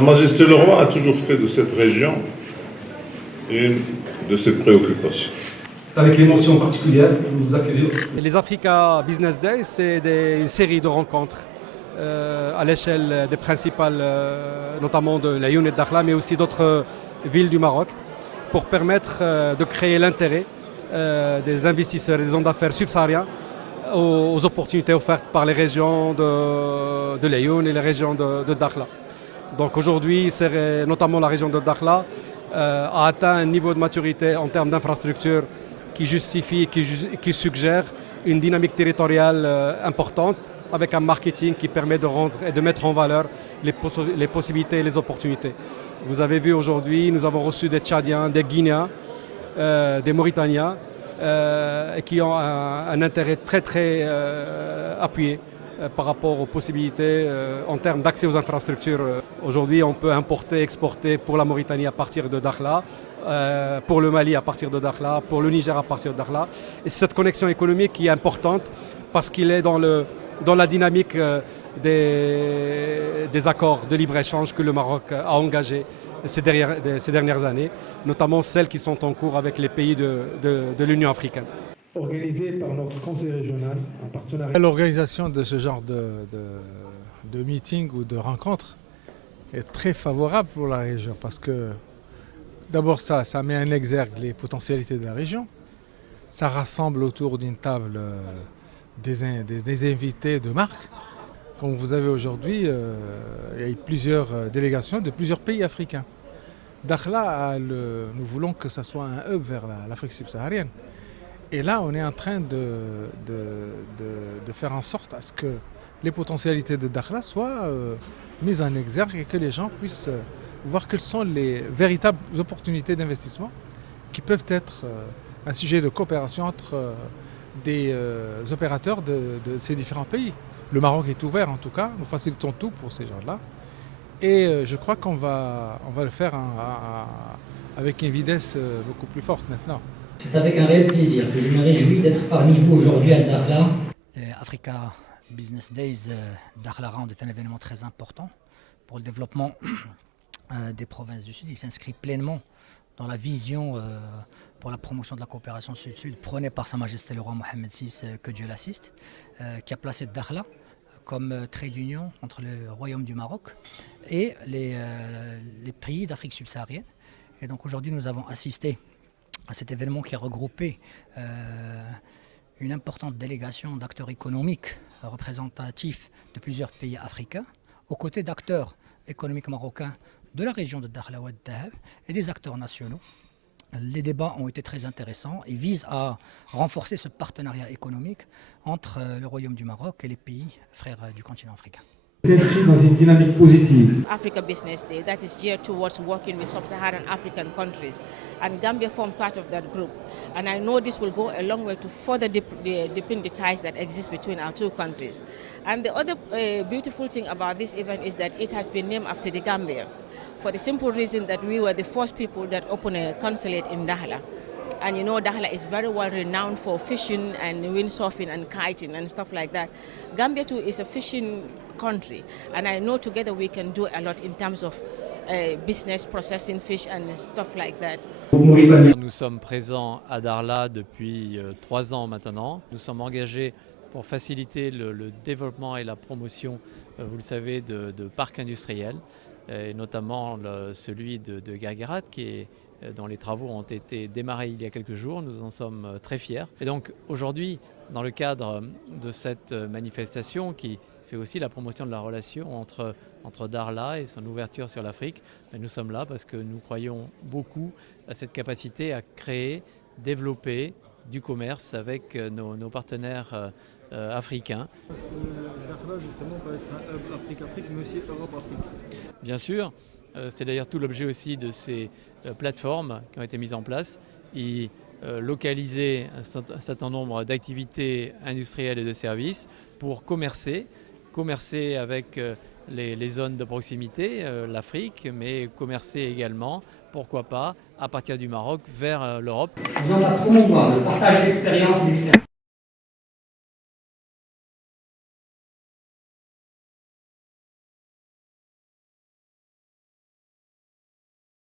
Sa Majesté le Roi a toujours fait de cette région une de ses préoccupations. C'est avec émotion particulière que nous vous accueillons. Les Africa Business Days, c'est une série de rencontres à l'échelle des principales, notamment de Laayoune et de Dakhla, mais aussi d'autres villes du Maroc, pour permettre de créer l'intérêt des investisseurs et des hommes d'affaires subsahariens aux opportunités offertes par les régions de Laayoune et les régions de Dakhla. Donc aujourd'hui, notamment la région de Dakhla a atteint un niveau de maturité en termes d'infrastructures qui justifie, qui suggère une dynamique territoriale importante avec un marketing qui permet de rendre et de mettre en valeur les possibilités et les opportunités. Vous avez vu aujourd'hui, nous avons reçu des Tchadiens, des Guinéens, des Mauritaniens qui ont un intérêt très appuyé par rapport aux possibilités en termes d'accès aux infrastructures. Aujourd'hui, on peut importer, exporter pour la Mauritanie à partir de Dakhla, pour le Mali à partir de Dakhla, pour le Niger à partir de Dakhla. Et c'est cette connexion économique qui est importante parce qu'il est dans la dynamique des accords de libre-échange que le Maroc a engagés ces dernières années, notamment celles qui sont en cours avec les pays de l'Union africaine. Organisé par notre conseil régional en partenariat. L'organisation de ce genre de meeting ou de rencontre est très favorable pour la région parce que d'abord ça met en exergue les potentialités de la région, ça rassemble autour d'une table des invités de marque. Comme vous avez aujourd'hui, il y a plusieurs délégations de plusieurs pays africains. Dakhla, nous voulons que ça soit un hub vers l'Afrique subsaharienne. Et là, on est en train de faire en sorte à ce que les potentialités de Dakhla soient mises en exergue et que les gens puissent voir quelles sont les véritables opportunités d'investissement qui peuvent être un sujet de coopération entre des opérateurs de ces différents pays. Le Maroc est ouvert en tout cas, nous facilitons tout pour ces gens-là. Et je crois qu'on va le faire avec une vitesse beaucoup plus forte maintenant. C'est avec un réel plaisir que je me réjouis d'être parmi vous aujourd'hui à Dakhla. Africa Business Days Dakhla Round est un événement très important pour le développement des provinces du Sud. Il s'inscrit pleinement dans la vision pour la promotion de la coopération Sud-Sud prônée par Sa Majesté le Roi Mohammed VI, que Dieu l'assiste, qui a placé Dakhla comme trait d'union entre le Royaume du Maroc et les pays d'Afrique subsaharienne. Et donc aujourd'hui nous avons assisté à cet événement qui a regroupé une importante délégation d'acteurs économiques représentatifs de plusieurs pays africains, aux côtés d'acteurs économiques marocains de la région de Dakhla Oued Dahab et des acteurs nationaux. Les débats ont été très intéressants et visent à renforcer ce partenariat économique entre le Royaume du Maroc et les pays frères du continent africain. Inscrit dans une dynamique positive. Africa Business Day that is geared towards working with sub-Saharan African countries, and Gambia formed part of that group. And I know this will go a long way to further deepen the ties that exist between our two countries. And the other beautiful thing about this event is that it has been named after the Gambia, for the simple reason that we were the first people that opened a consulate in Dakhla. And you know, Dakhla is very well renowned for fishing and windsurfing and kiting and stuff like that. Gambia too is a fishing country, and I know together we can do a lot in terms of business, processing fish and stuff like that. Nous sommes présents à Dakhla depuis 3 ans maintenant. Nous sommes engagés pour faciliter le développement et la promotion, vous le savez, de parcs industriels, et notamment celui de Guerguerat dont les travaux ont été démarrés il y a quelques jours. Nous en sommes très fiers. Et donc aujourd'hui, dans le cadre de cette manifestation qui fait aussi la promotion de la relation entre Dakhla et son ouverture sur l'Afrique, nous sommes là parce que nous croyons beaucoup à cette capacité à créer, développer du commerce avec nos partenaires africains. Parce que Dakhla justement peut être un hub Afrique-Afrique, mais aussi Europe-Afrique. Bien sûr, c'est d'ailleurs tout l'objet aussi de ces plateformes qui ont été mises en place et localiser un certain nombre d'activités industrielles et de services pour commercer avec les zones de proximité, l'Afrique, mais commercer également, pourquoi pas, à partir du Maroc vers l'Europe. Nous allons promouvoir le partage d'expériences et d'expériences.